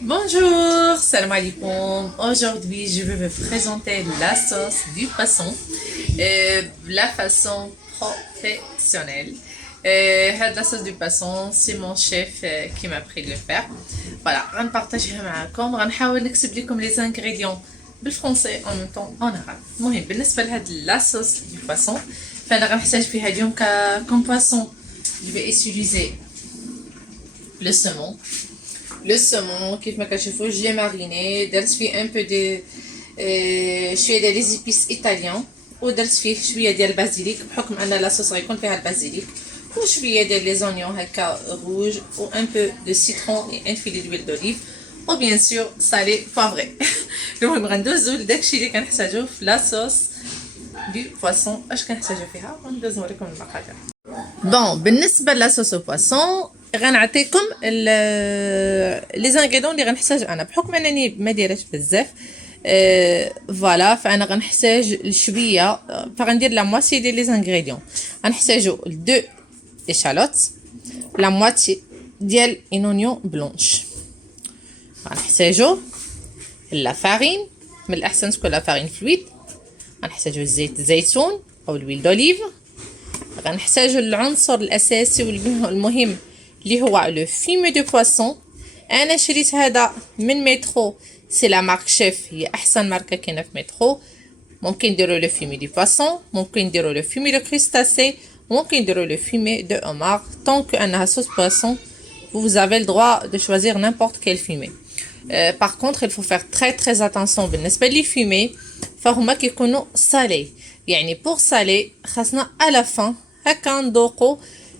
Bonjour, salam alaikum. Aujourd'hui, je vais vous présenter la sauce du poisson, la façon professionnelle. La sauce du poisson, c'est mon chef qui m'a appris de le faire. Voilà, on partagerai معكم غنحاول نكتب لكم les ingrédients بالفرنسي en même temps en arabe. المهم بالنسبة لهاد la sauce du poisson, فأنا غنحتاج فيها اليوم comme poisson. Je vais utiliser le saumon. Le saumon كيف ما كتشوفوا je l'ai mariné درت فيه un peu de شويه ديال les épices italiens ودرت فيه شويه ديال البازيليك بحكم ان لاصوص غيكون فيها البازيليك وشويه ديال لي زونيون هكا روج و un peu de citron et un filet d'huile d'olive و bien sûr salé poivré. المهم غندوزو لداكشي اللي كنحتاجو في لاصوص دو بواسون اش كنحتاجو فيها وندوزو لكم المقادير. بون بالنسبه لاصوص البواسون غنعطيكم لي زانغريدون اللي غنحتاج انا بحكم انني ما دايرهش بزاف. فوالا فانا غنحتاج شويه فغندير لا مواسي ديال لي زانغريدون. غنحتاجو 2 ايشالوت لا مواسي ديال اون اونيون بلونش. غنحتاجو لا فارين من الاحسن تكون لا فارين فلويد. غنحتاجو الزيت الزيتون او الويل دوليف. غنحتاجو العنصر الاساسي والمهم اللي هو لو فيمي دو بواسون. انا شريت هذا من مترو سي لا مارك شيف هي احسن ماركه كاينه في مترو. ممكن ديروا لو فيمي دو بواسون ممكن ديروا لو فيمي دو كريستاسي ممكن ديروا لو فيمي دو homard tant que انها sauce poisson vous avez le droit de choisir n'importe quel fumée. Par contre il faut faire très attention بالنسبه لي fumée فهما كيكونوا salés يعني pour salé خاصنا à la fin هكا نذوقوا.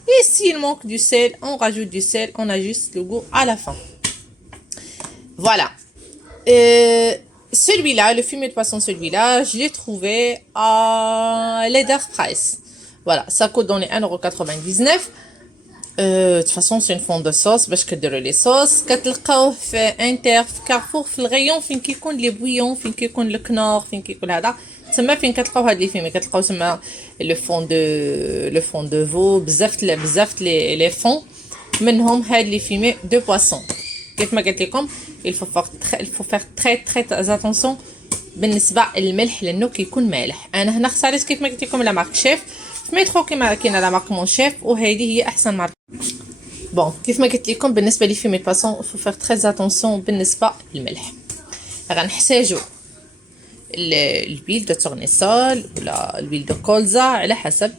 Et s'il manque du sel, on rajoute du sel, on ajuste le goût à la fin. Voilà. Celui-là, le fumet de poisson, celui-là, je l'ai trouvé à Leder Price. Voilà, ça coûte dans les 1,99 €. De toute façon, c'est une fonte de sauce, باش كديروا les sauces. كتلقاوه في انتر في كارفور في الغيون فين كيكون لي بويون فين كيكون الكنور فين كيكون هذا تما فين كتلقاو هاد لي فيمي كتلقاو تما لو فون دو فو بزاف لي فون منهم هاد لي فيمي دو بواسون. كيف ما قلت لكم il faut faire très attention بالنسبه للملح لانه كيكون مالح. انا هنا اختاريت كيف ما قلت لكم لا مارك شيف في مترو كيما كاينه لا مارك مون شيف وهذه هي احسن ماركه. بون كيف ما قلت لكم بالنسبه لي فيمي بواسون il faut faire très attention بالنسبه للملح. غنحتاجو l'huile de tournesol ولا l'huile de colza على حسب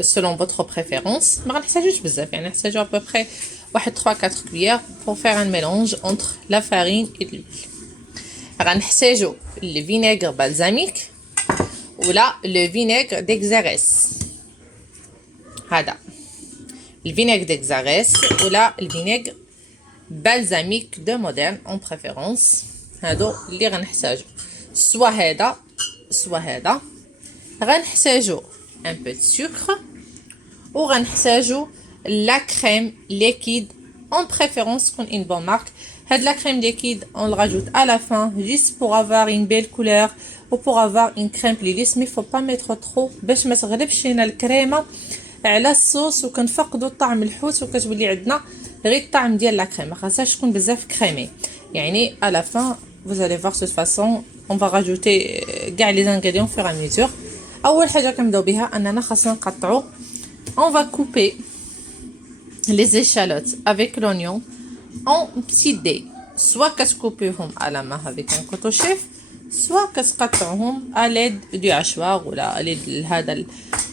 selon votre préférence. ما غنحتاجوش بزاف يعني نحتاجو à peu près واحد 3-4 cuillères pour faire un mélange entre la farine et l'huile. غنحتاجو الفينيغر بالزاميك ولا لو فينيغر ديكزاريس. هذا الفينيغر ديكزاريس ولا الفينيغر بالزاميك دو مودرن اون بريفيرونس. هادو اللي غنحتاجو سوا هذا سوا هذا. غنحتاجو ان بو دو سكر وغنحتاجو لا كريم ليكيد اون بريفيرونس تكون اون بون مارك. هاد لا كريم ليكيد on le rajoute à la fin juste pour avoir une belle couleur ou pour avoir une crème plus lisse mais faut pas mettre trop باش ما تغلبش لينا الكريمه على الصوص وكنفقدوا طعم الحوت وكتولي عندنا غير الطعم ديال لا كريم. ما خاصهاش تكون بزاف كريمي يعني à la fin vous allez voir de toute façon on va rajouter كاع les ingrédients au fur et à mesure. اول حاجه كنبداو بها اننا خاصنا نقطعوا on va couper les échalotes avec l'oignon en petits dés. soit كتكوبيهم على ما avec un couteau chef soit كتقطعوهم à l'aide du hachoir ولا à l'aide هذا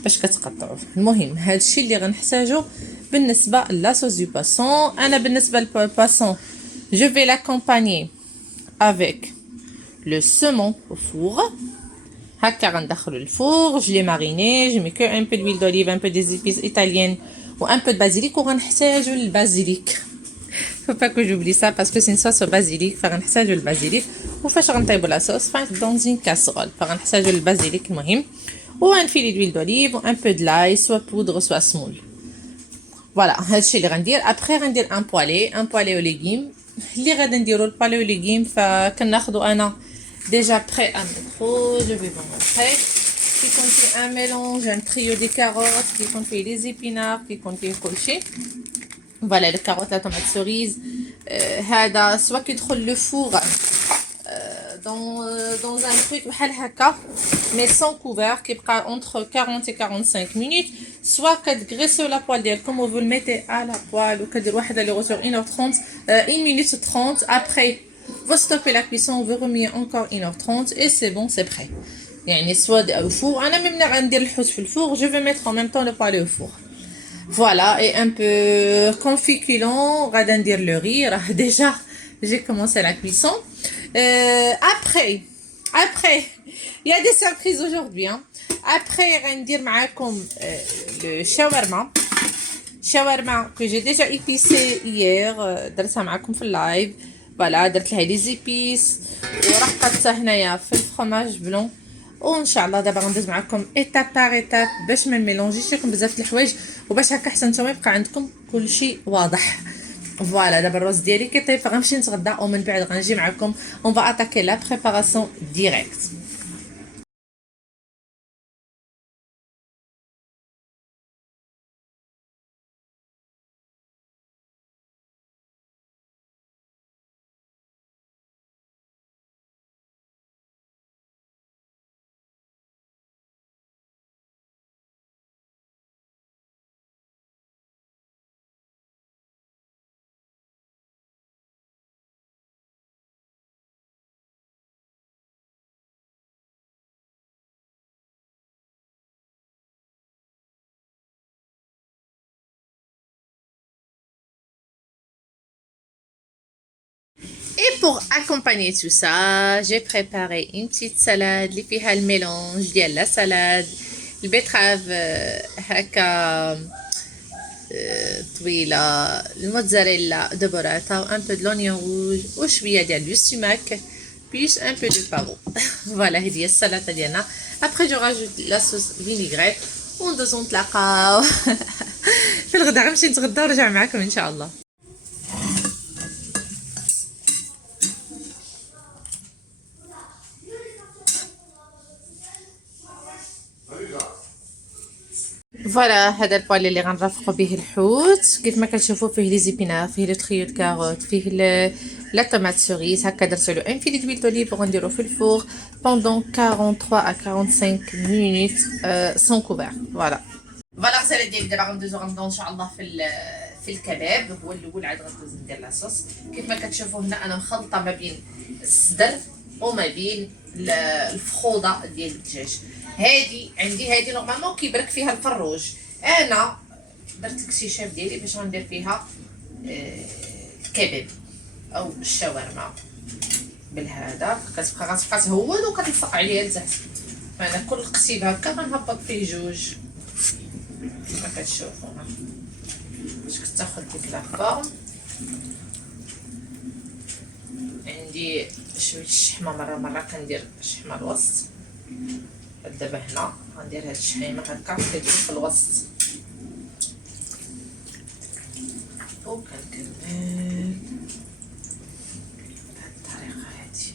باش كتقطعوه. المهم هادشي اللي غنحتاجو بالنسبه لاصوص دو باسون. انا بالنسبه للباسون je vais l'accompagner avec le saumon au four. هكا غندخلو الفور. je l'ai mariné je mets que un peu d'huile d'olive un peu des épices italiennes و un peu de basilic وغنحتاجو البازيليك. faut pas que j'oublie ça parce que c'est une sauce au basilic فغنحتاجو البازيليك. وفاش غنطيبو لا صوص dans une casserole فغنحتاجو البازيليك المهم و un filet d'huile d'olive و un peu de l'ail soit poudre soit semoule. فوالا هادشي اللي غندير. ابري غندير ان بوالي او ليغيم اللي غادي نديرو البالي او ليغيم فكناخدو انا déjà prêt à mettre. Je vais vous montrer qui contient un mélange, un trio de carottes, qui contient les épinards, qui contient colché. Voilà, les carottes, la tomate cerise, هذا سواء كيدخل لو فور dans un truc بحال هكا mais sans couvert كيبقى entre 40 et 45 minutes soit كتغريسيو لا بوال ديالكم و vous le mettez à la poêle وكدير واحد aller retour 1h30 1 minute 30 après vous stoppez la cuisson vous remuez encore 1h30 et c'est bon c'est prêt يعني soit au four انا ملي غندير الحوت في الفور je vais mettre en même temps le poêle au four. Voilà, et un peu confitulant, غادا ندير le riz, راه déjà j'ai commencé la cuisson. Après, il y a des surprises aujourd'hui. Hein. Après, غندير معاكم le shawarma. Shawarma que j'ai déjà épicé hier, درتها معاكم في اللايف. Voilà, درت لها les épices ورقدتها هنايا في الفرomage بلون. وان شاء الله دابا غندوز معكم ايتاب باغ ايتاب باش ما نميلونجيش لكم بزاف الحوايج وباش هكا حتى نتوما يبقى عندكم كلشي واضح. فوالا دابا الروز ديالي كيطيب غنمشي نتغدى ومن بعد غنجي معكم اون فا اتاكي لا بريباراسيون ديريكت. Et pour accompagner tout ça, j'ai préparé une petite salade اللي فيها الميلونج ديال لا سالاد البيتراف هكا طويله الموتزاريلا دو بوراتا وان بو دو لونيون روج وشويه ديال لو سوماك بلس ان بو دو بافو. فوالا هذه هي السلطه ديالنا. ابري جو راجوت لا صوص فينيغريت وندوزو نتلاقاو في الغدا. غنمشي نتغدى ونرجع معكم ان شاء الله. فوالا هذا البوال اللي غنرافقوا به الحوت كيف ما كتشوفوا فيه لي زيبينار فيه لو تريو د كاروت فيه لا طوماط سوريس هكا درت له ان فيلي دويل دوليف وغنديرو في الفور بوندون 43 à 45 minutes sans couvert. فوالا الغساله ديالي دابا غندوزو ان شاء الله في الكباب. هو الاول عاد غندوز ندير لاصوص كيف ما كتشوفوا هنا انا مخلطه ما بين الصدر وما بين الفخوضه ديال الدجاج. هادي نورمالمون كيبرك فيها الفروج. انا درت الكشيشاف ديالي باش غندير فيها الكباب او الشاورما بالهذا غتبقى تهود وكتلصق عليها لتحت. فانا كل قصيب هكا غنهبط فيه جوج كما كتشوفوا باش كتاخذ ديك لا فورم. عندي شويه الشحمه مره كندير الشحمه الوسط. دابا هنا غندير هاد الشحيمه هكا كتجي في الوسط وكنكمل بهاد الطريقه هادي.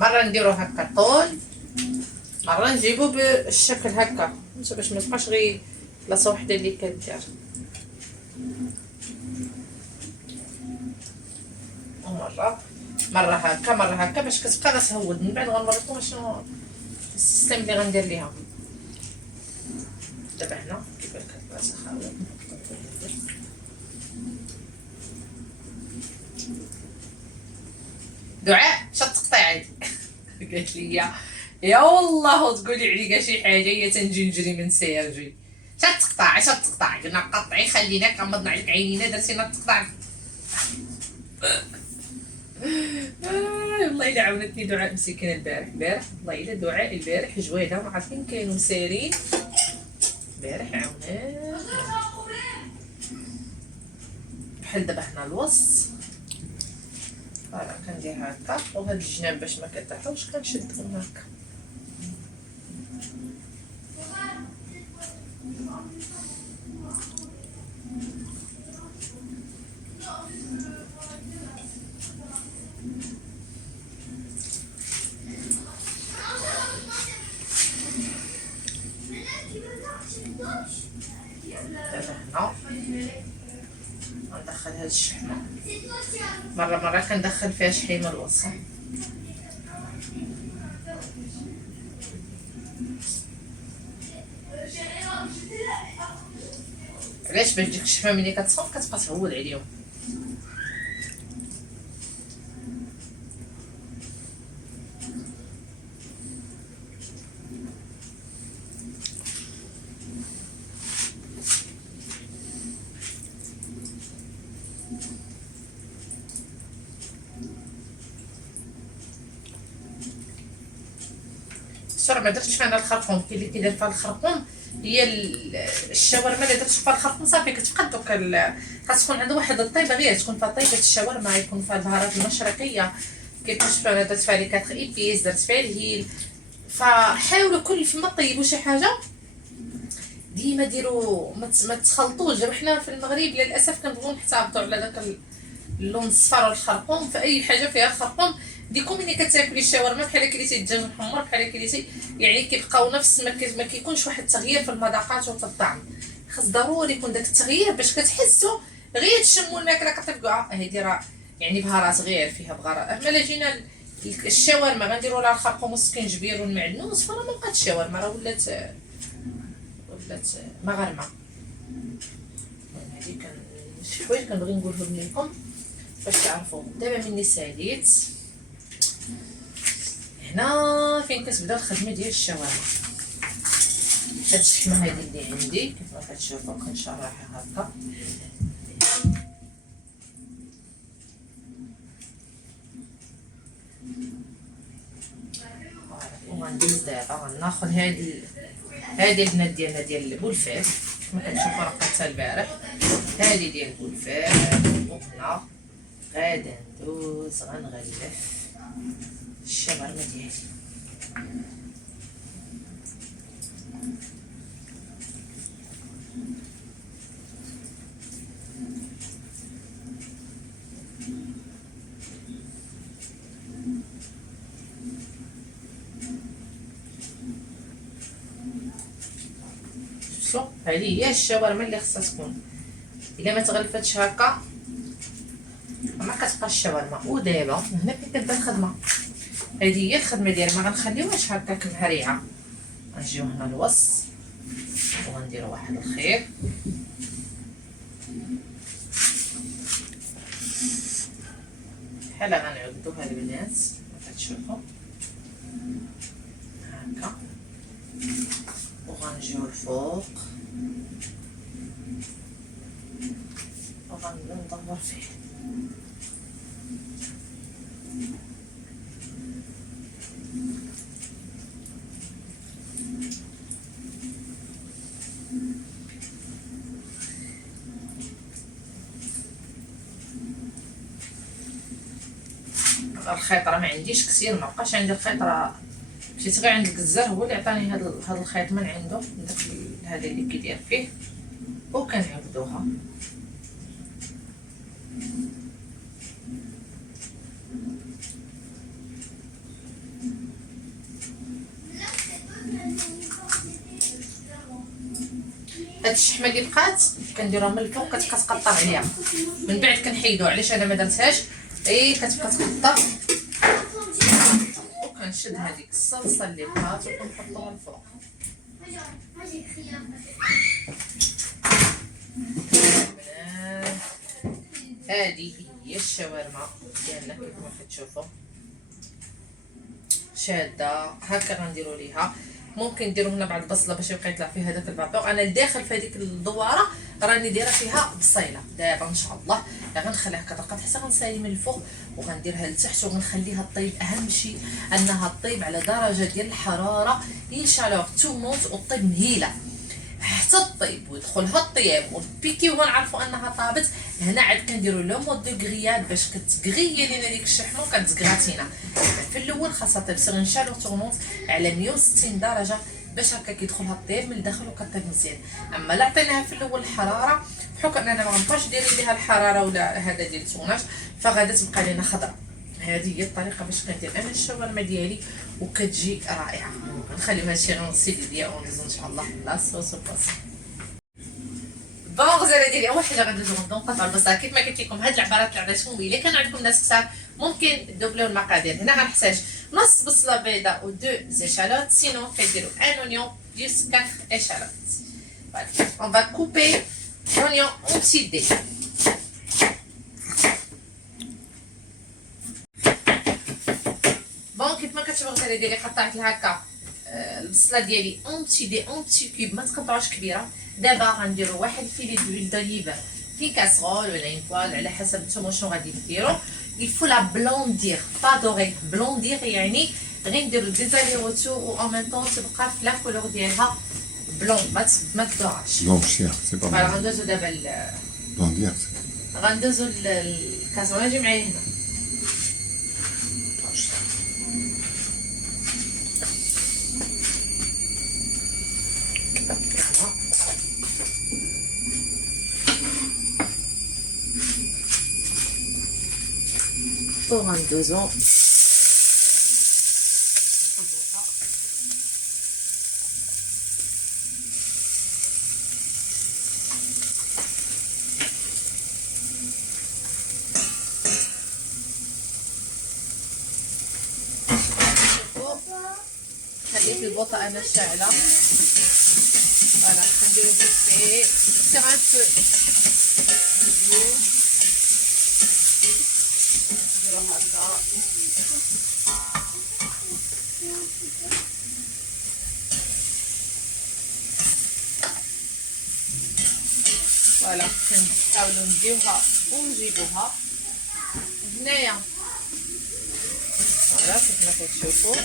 مرة نديرو هكا طول مرة نجيبو بالشكل هكا باش متبقاش غير بلاصة وحدة اللي كدار. مرة هكا باش كتبقى غتهود. من بعد غنوريكم شنو السيستم اللي غندير ليها. دابا هنا كيبان لك البلاصة خاوية دعاء شات تقطيع هادي قالت لي يا والله تقولي عليا شي حاجه هي تنجي نجري من سيرجي. شات تقطع قلنا قطعي خلينا غمضنا عليك عينينا درتينا تقطع. والله الا عاونتني دعاء مسكينه البارح والله الا دعاء البارح جويده، ما عارفين كانوا سارين البارح عاوناه بحال دابا هنا الوسط. فوالا كندير هكا، وهاد الجناب باش ما كيطيحوش كنشدهم هكا. دابا هنا غندخل هاد الشحمه، مره كندخل فيها شحيمه الوسط. علاش؟ باش ديك الشحمه ملي كتصون كتبقى تهود عليهم. الصراحه ما درتش انا الخرطوم، كاين اللي كيدير فيها الخرطوم. هي الشاورما اللي درت فيها الخرطوم صافي كتبقى دوك خاص تكون عندها واحد الطيبه، غير تكون فيها طيبه الشاورما، يكون فيها البهارات المشرقيه. كيفاش انا درت فيها لي 4 ايبيس، درت فيها الهيل. فحاولوا كل فيما طيبوا شي حاجه ديما ديروا ما تخلطوش. حنا في المغرب للاسف كنبغيو نحتفظوا على داك اللون الصفر والخرقوم في اي حاجه فيها خرقوم. ديكو ملي كتاكلي الشاورما بحال كليتي الدجاج محمر، بحال كليتي يعني كيبقاو نفس ما كيكونش واحد التغيير في المذاقات وفي الطعم. خاص ضروري يكون داك التغيير باش كتحسوا غير تشموا الماكله كتلقاو هادي راه يعني بهارات غير فيها بهارات. اما لا جينا الشاورما غنديروا لها الخرقوم والسكنجبير والمعدنوس، فراه ما بقاتش الشاورما، راه ولات مغرمه. هادي كان شي حوايج كنبغي نقولهم لكم باش تعرفوا. دابا مني ساليت هنا فين كتبدا الخدمه ديال الشاورما. هاد الشحمه هادي اللي عندي كيف ما كتشوفوا كنشرحها هكا، وغندوز دابا غناخذ هادي البنات ديالنا ديال البولفات كما كتشوفوا راه قلتها البارح. هادي ديال البولفات، وهنا غادا ندوز غنغلف الشاورما ديالي. شوف هذه هي الشاورما اللي خصها تكون. الا ما تغلفتش هكا ما كتبقاش الشاورما. ودابا هنا فين كتبدا الخدمه، هذه هي الخدمه ديالها، ما غنخليوهاش هكاك مهريعه. غنجيو هنا الوسط وغنديروا واحد الخيط بحال غنعدوها البنات كما كتشوفوا هكا، وغنجيو الفوق وغندور فيه. الخيط راه ما عنديش كثير، ما بقاش عندي الخيط، راه مشيت غير عند الجزار هو اللي عطاني هذا الخيط من عنده، داك هذا اللي كيدير فيه، وكنعقدوها. هاد الشحمه اللي بقات كنديروها من الفوق كتبقى تقطر عليها، من بعد كنحيدوها. علاش انا ما درتهاش؟ كتبقى تقطر، وكنشد هذيك الصلصه اللي بقات وكنحطوها الفوق. هذه هي الشاورما ديالنا كيف ما كتشوفوا شاده هكا. غنديروا ليها ممكن ديروا هنا بعض البصله باش يبقى يطلع فيها هذاك البابور. انا الداخل في هذيك الدواره راني دايره فيها بصيله. دابا ان شاء الله غنخليها كتبقى حتى غنسالي من الفوق وغنديرها لتحت وغنخليها طيب. اهم شيء انها طيب على درجه ديال الحراره هي شالور تو مونت وطيب مهيله حتى الطيب ويدخلها الطياب والبيكي وغنعرفوا انها طابت. هنا عاد كنديروا لو مود دو غرياد باش كتغريي لينا ديك الشحمه وكتغراتينا. في الاول خاصها تبسر نشالو تورنونس على 160 درجه باش هكا كيدخلها الطياب من الداخل وكطيب مزيان. اما لا عطيناها في الاول الحراره بحكم اننا ما غنبقاوش نديرو ليها الحراره ولا هذا ديال التوناج فغادا تبقى لينا خضراء. هذه هي الطريقه باش كندير انا الشاورما ديالي وكتجي رائعه. نخليو هادشي غير نص دقيقه وندوزو ان شاء الله لا صوص وباص. بون غزاله ديالي اول حاجه غندوزو نقطعوا البصل كيف ما قلت لكم. هاد العبارات اللي عطيتهم لي كان عندكم ناس كثار ممكن تدوبلوا المقادير. هنا غنحتاج نص بصله بيضاء و 2 échalotes سينو كديروا ان اونيون جوست 4 échalotes. Voilà, on va couper l'oignon en petits dés. بون كيف ما كتشوفوا الغزاله ديالي قطعت لها هكا البصله ديالي اون بتي دي اون بتي كيوب ما تقطعوش كبيره. دابا غنديروا واحد فيلي دويل دوليف في كاسرول ولا اون بوال على حسب نتوما شنو غادي ديروا. يفو لا بلوندير با دوري بلوندير يعني غير نديروا دي زالي روتور و ان ميم طون تبقى في لا كولور ديالها بلون ما تدورش. بلونشير سي با فوالا غندوزو دابا بلوندير غندوزو الكاسرول. نجي معايا هنا وغندوزو خليت البوطه انا شاعله. فوالا غنديرو بوفي سيغ ان بو نديرو هكا فوالا كنحاولو نديوها ونجيبوها هنايا. فوالا كيف ما كتشوفوا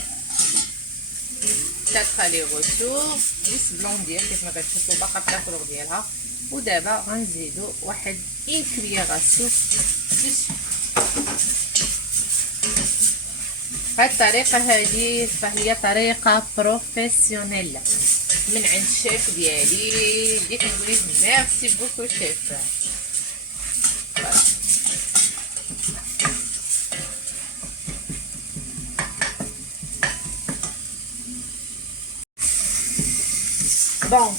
4 الي روتور ليس بلوندير كيف ما كتشوفوا باقا في الكولور ديالها. ودابا غنزيدو واحد اون كبيره سوب هاد الطريقه هذه فهي طريقه بروفيسيونيل من عند الشيف ديالي. بديت نقول ليه ميرسي بوكو شيف. بون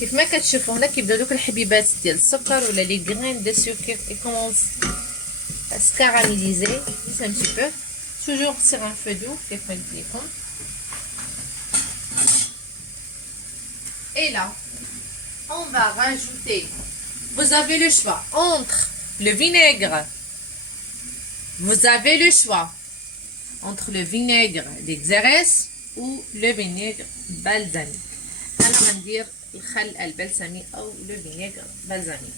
كيف ما كتشوفوا هنا كيبداو دوك الحبيبات ديال السكر ولا لي غرين دو سكر يكومونس à se caraméliser juste un petit peu, toujours sur un feu doux كيف ما قلت لكم. Et là on va rajouter, vous avez le choix entre le vinaigre, vous avez le choix entre le vinaigre d'Xérès ou le vinaigre balsamique. انا غندير الخل البلسمي او لو فينيغر بالزاميك.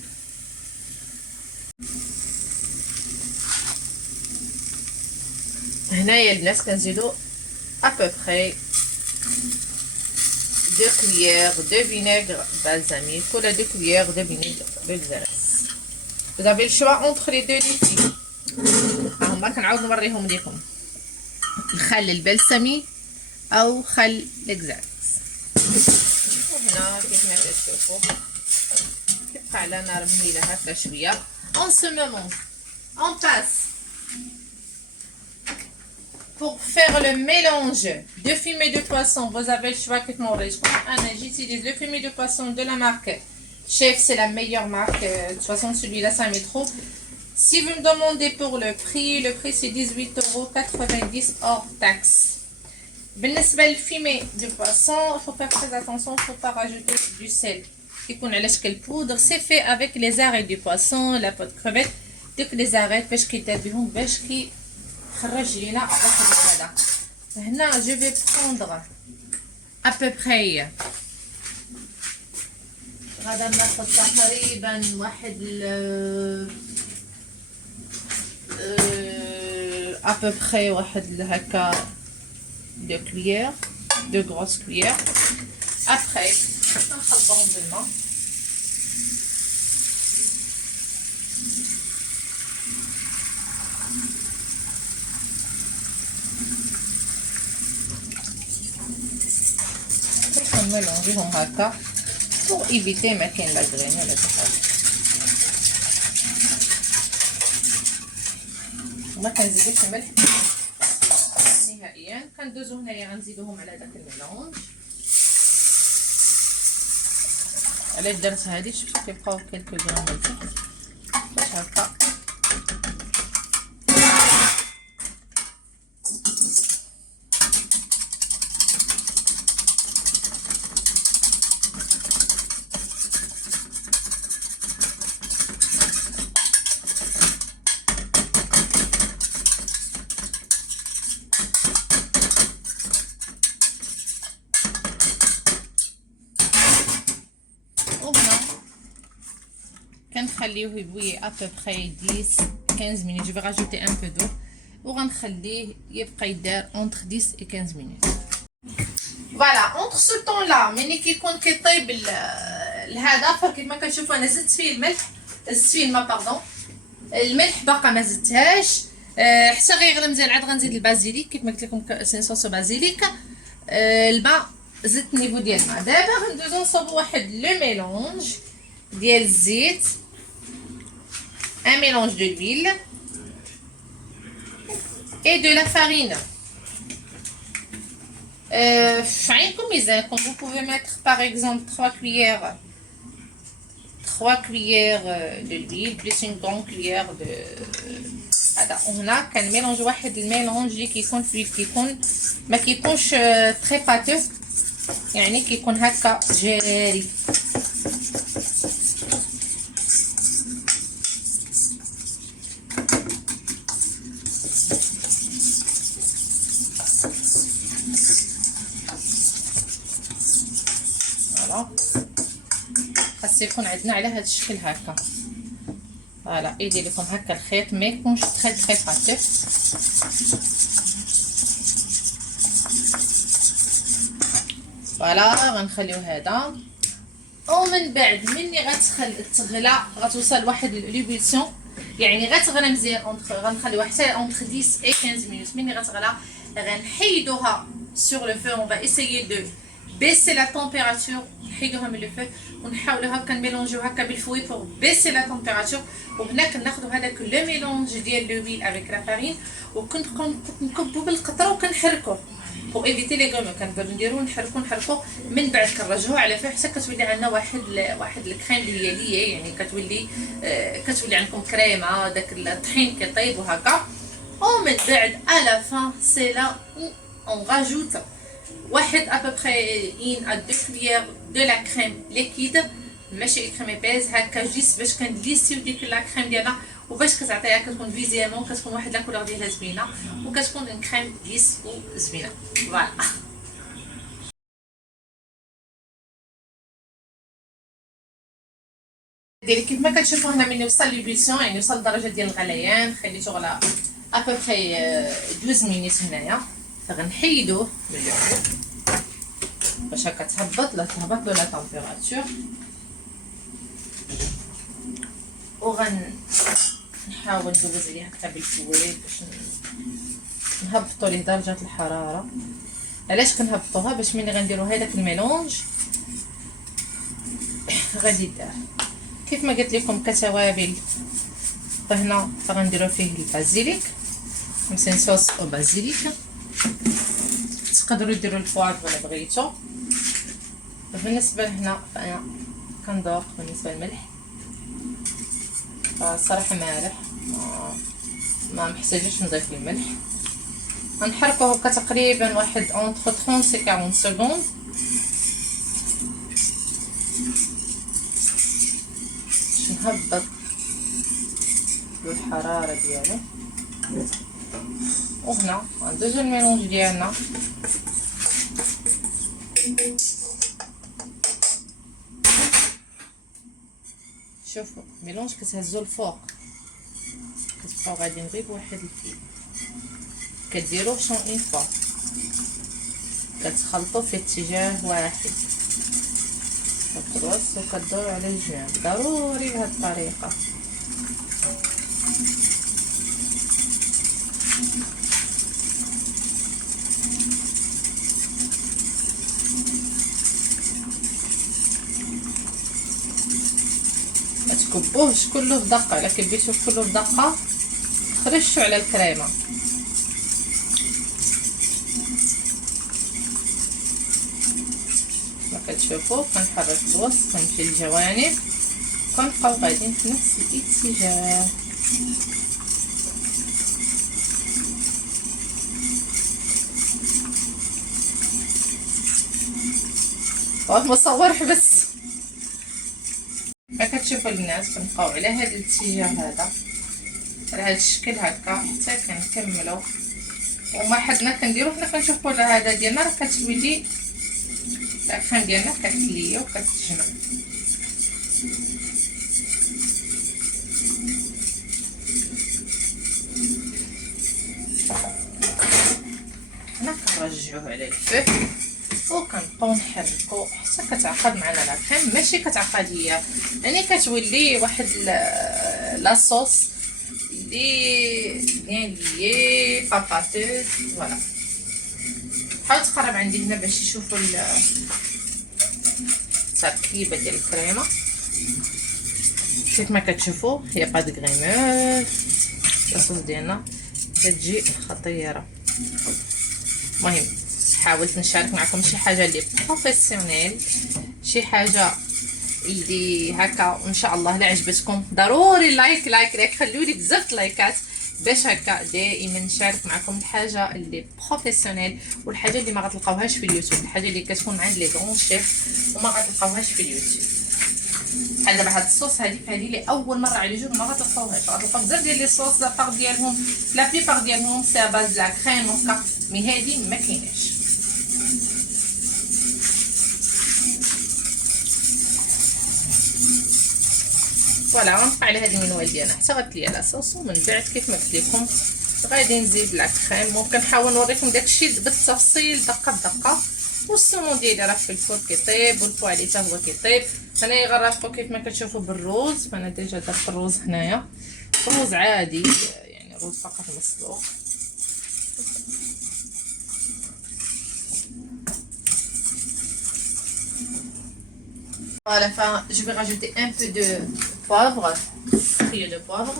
هنايا البنات كنزيدو ابوبخي 2 cuillères de vinaigre balsamique ولا 2 cuillères de vinaigre d'Xérès. vous avez le choix entre les deux les filles. ها هما كنعاود نوريهم لكم الخل البلسمي او خل الإكزاريس. هنا كيف ما كتشوفوا كيبقى على نار مهيله هكا شويه. en ce moment on passe pour faire le mélange de fumée de poisson. Vous avez le choix que j'utilise le fumée de poisson de la marque Chef, c'est la meilleure marque. De toute façon celui-là ça met trop. Si vous me demandez pour le prix c'est 18,90 € hors taxe. بالنسبه للفيمي دو بواسون faut faire très attention, faut pas rajouter du sel يكون على شكل بودر. سي في avec les arêtes du poisson, la peau de crevette. دوك لي زاريت باش كيدار بهم باش كيخرج لينا واحد هذا. هنا جو في بروندر ا بوبري غادا ناخذ تقريبا واحد à peu près واحد هكا 2 cuillères 2 grosses cuillères. Après نخلطهم بالماء. نميلونجيهم هكا pour éviter ما كاين لا غرينه ولا شي حاجه. وما كنزيدوش الملح نهائيا. كندوزو هنايا غنزيدوهم على داك الميلونج. علاش درت هادي شفتو كيبقاو كلكو غرام ملح باش هكا كنخليوه يبوي à peu près 10-15 minutes. Je vais rajouter un peu d'eau وغنخليه يبقى يدار entre 10 et 15 minutes. Voilà, entre ce temps là ملي كيكون كيطيب هذا فكيما كتشوفوا انا زدت فيه الملح، زدت فيه الماء باردون. الملح باقا ما زدتهاش حتى غيغلى مزيان. عاد غنزيد البازيليك كيف ما قلت لكم سي صوص بازيليك. الماء زدت النيفو ديال الماء. دابا غندوزو نصوبو واحد لو ميلونج ديال الزيت، un mélange de l'huile et de la farine. Comme vous pouvez mettre par exemple 3 cuillères de l'huile plus une grande cuillère de هذا. هنا كنميلونج واحد الميلونج اللي كيكون في كيكون ما كيكونش très pâteux، يعني كيكون هكا جاري. خاص يكون عندنا على هذا الشكل هكا. فوالا يدير لكم هكا الخيط ما يكونش تري باتيف. فوالا غنخليو هذا. ومن بعد مني تغلى غتوصل لواحد ليبولسيون، يعني غتغلى مزيان غنخليوها حتى اونتر 10 et 15 minutes. مني غتغلى غنحيدوها sur le feu. On va essayer de baisser la température. نحيدوها من لو فو ونحاولوا هكا نميلونجيو هكا بالفوي بور بيسي لا تمبيراتور. وهنا كناخذوا هذاك لو ميلونج ديال لويل افيك لا فارين وكنكبوا بالقطره وكنحركوه بور ايفيتي لي غومو. كنبداو نديرو نحركو من بعد كنرجعوه على فيه حتى كتولي عندنا واحد الكريم اللي هي ليا، يعني كتولي عندكم كريمه داك الطحين كيطيب وهكا. ومن بعد على فان سي لا اون راجوت واحد à peu près 1 à 2 cuillères de la crème liquide، ماشي كريم ايباز هكا جيس باش كندليسيو ديك لا كريم ديالنا وباش كتعطيها كتكون فيزيامون كتكون واحد لا كولور ديالها زوينه وكتكون ان كريم ليس وزوينه. فوالا ديري كيف ما كتشوفوا هنا من يوصل ليبولسيون، يعني يوصل لدرجه ديال الغليان. خليته على à peu près 12 minutes هنايا. غنحيدوه باش هكا تهبط له لا تمبيراتور. وغنحاول ندوز عليه هكا بالفوي باش نهبطوا ليه درجه الحراره. علاش كنهبطوها؟ باش ملي غنديروا هذاك الميلونج غادي يدار كيف ما قلت لكم كتوابل. فهنا غنديروا فيه البازيليك، مثلا صوص او بازيليك. تقدروا ديروا البواط ولا بغيتو. بالنسبه لهنا فانا كنذوق بالنسبه للملح الصراحه مالح، ما محتاجش نضيف الملح. غنحركوه هكا تقريبا واحد اونتر 30 و 40 سكوند باش نهبط الحراره ديالو. وهنا غندوزو الميلونج ديالنا شوفوا ميلونج كتهزو الفوق وغادي نغيب واحد الفيل. كديروه شون اون فوا كتخلطوا في اتجاه واحد، كترص وكدور على الجناب ضروري بهذه الطريقه. ما تكبوهش كله في دقه، الا كبيتو كله في دقه خرجتو على الكريمه. كتشوفوا كنحرك الوسط كنمشي للجوانب كنبقاو غاديين في نفس الاتجاه. مصور حبس. كتشوفوا الناس كنبقاو على هذا الاتجاه هذا على هذا الشكل هكا حتى كنكملوا. وما حدنا كنديرو حنا كنشوفوا هذا ديالنا راه كتولي الأكخام ديالنا كتليا وكتجمع. هنا كنرجعوه على الفه وكنبقاو نحركو حتى كتعقد معنا لاكريم. ماشي كتعقد هي يعني كتولي واحد لاصوص لي بيان ليي باباتوز. فوالا حاول تقرب عندي هنا باش يشوفوا التركيبه ديال الكريمه. كيف ما كتشوفوا هي باد كريموز الصوص ديالنا كتجي خطيره. المهم حاولت نشارك معكم شي حاجه اللي بروفيسيونيل، شي حاجه اللي هكا وان شاء الله الا عجبتكم ضروري لايك خليولي بزاف لايكات باش هكا دائما نشارك معكم الحاجه اللي بروفيسيونيل والحاجه اللي ما غتلقاوهاش في اليوتيوب، الحاجه اللي كتكون عند لي غون شيف وما غتلقاوهاش في اليوتيوب. بحال دابا هاد الصوص هذه اللي اول مره على اليوتيوب ما غتلقاوهاش. غتلقاو بزاف ديال لي صوص لا بار ديالهم لا بليبار ديالهم سي باز لا كريم هكا، مي هذه ما كايناش. فوالا غنبقى على هاد المنوال ديالنا حتى غتليا لاصوص. ومن بعد كيف ما قلت لكم غادي نزيد لا كريم. ممكن نحاول نوريكم داكشي بالتفصيل دقه بدقه. والسمون ديالي راه في الفور كيطيب والبو عليه حتى هو كيطيب. انا غنرافقو كيف ما كتشوفوا بالروز. فانا ديجا درت الروز هنايا روز عادي يعني روز فقط مسلوق. Voilà, enfin, je vais rajouter un peu de poivre, feuille de poivre.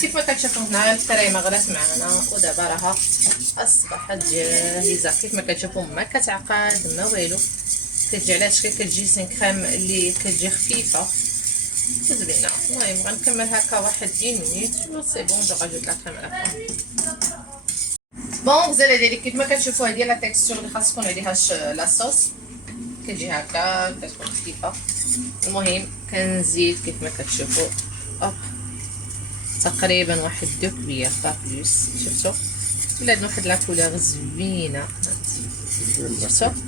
كيف ما كتشوفوا هنا الكريمه غلات معنا ودابا راها اصبحت جاهزه. كيف ما كتشوفوا ما كتعقد ما والو، كتجي على شكل كتجي سين كريم اللي كتجي خفيفه وزوينه. المهم غنكمل هكا واحد 1 مينوت و سي بون. جو راجوت لا كريم على بون غزاله ديالي. كيف ما كتشوفوا هذه لا تيكستور اللي خاص تكون عليهاش لاصوص كتجي هكا كتكون خفيفه. المهم كنزيد كيف ما كتشوفوا اوب تقريبا واحد 2 كبير با بلوس. شفتوا ولات واحد لا كولور زوينه. شفتوا صافي.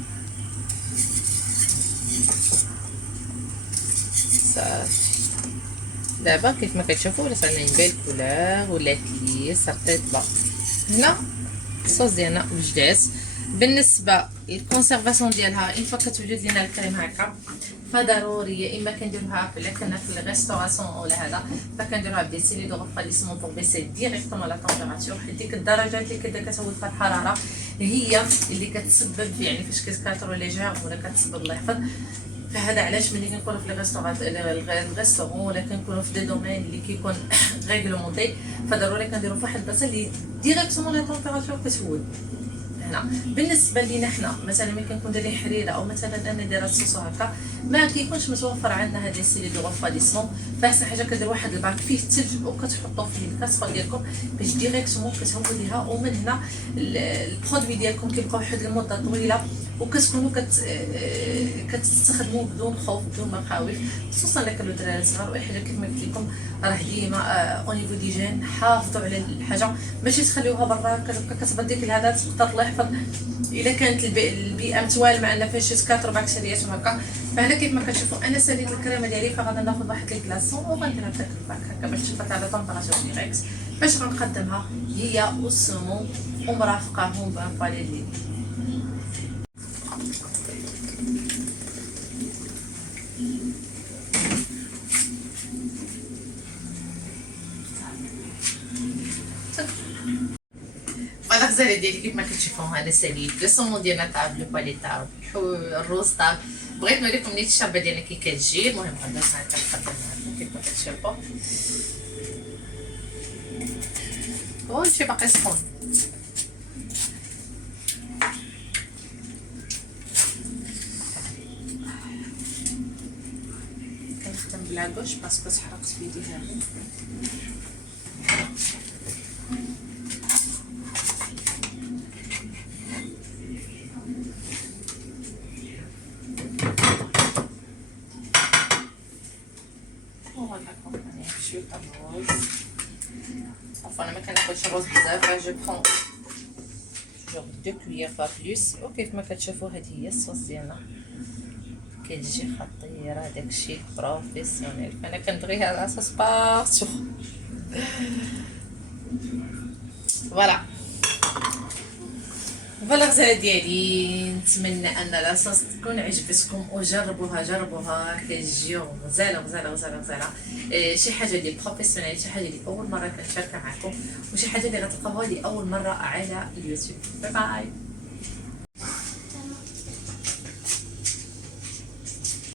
دابا كيف ما كتشوفوا ولات عندنا une belle كولور ولات لي صافي طبا. هنا الصوص ديالنا وجدات. بالنسبه للكونسيرفاسيون ديالها اون فوا كتوجد لينا الكريم هكا فضروري يا اما كنديروها الا كنا في الريستوراسيون ولا هذا فكنديروها بدي سيلي دو ريفريشمون بور بيسي ديريكتومون لا طومبيراتور. حيت ديك الدرجات اللي كتبدا كتهود فيها الحراره هي اللي كتسبب يعني فاش كتكاثروا لي جير ولا كتسبب الله يحفظ. فهذا علاش ملي كنكونوا في الريستورون ولا كنكونوا في دي دومين اللي كيكون ريغلومونتي فضروري كنديروا في واحد البلاصه اللي ديريكتومون لا طومبيراتور كتهود. بالنسبه لينا حنا مثلا ملي كنكون دايرين حريره او مثلا انا دايره الصوص هكا ما كيكونش متوفر عندنا هذه السيلي دو ريفريشمون. فاحسن حاجه كدير واحد الباك فيه الثلج وكتحطوه فيه الكاسرول ديالكم باش ديريكتومون كتهودوا ليها. ومن هنا البرودوي ديالكم كيبقى واحد المده طويله وكتكونوا كتستخدموا بدون خوف بدون مخاوف، خصوصا الا كانوا دراري صغار. واي حاجه كيف ما قلت لكم راه ديما او نيفو ديجين حافظوا على الحاجه، ماشي تخليوها برا كتبقى كتبان ديك الهذا تقدر الله يحفظ الا كانت البيئه متوالمه عندنا فيها شي 4 بكتيريات وهكا. فهنا كيف ما كتشوفوا انا ساليت الكريمه ديالي، فغادي ناخذ واحد الكلاصون وغنديرها في الباك هكا باش تثبت على طمبراتور ديريكت باش غنقدمها هي والسمو ومرافقاهم بانفالي الليل. فوالا غزاله ديالي كيف ما كتشوفوا انا ساليت لو سومون ديالنا طاب، لو بالي طاب، الروز طاب. بغيت نوريكم نيت الشربه ديالنا كي كتجي. المهم غندوز هكا نقدمها كيف ما كتشوفوا. شي باقي سخون. كنخدم بلاكوش باسكو تحرقت بيدي هذا. شويه الروز. انا ما كناكلش الرز بزاف، جو برون جوغ 2 كويير با بلوس. وكيف ما كتشوفوا هذه هي الصوص ديالنا كتجي خطيره، داكشي بروفيسيونيل. فانا كنبغيها لاصوص بارتو. فوالا غزاله ديالي، نتمنى ان لاصوص تكون عجبتكم وجربوها كتجيو غزاله. شي حاجه ديال بروفيسيونيل، شي حاجه اللي اول مره كنشاركها معكم، وشي حاجه اللي غتلقاوها لي اول مره على اليوتيوب. باي باي.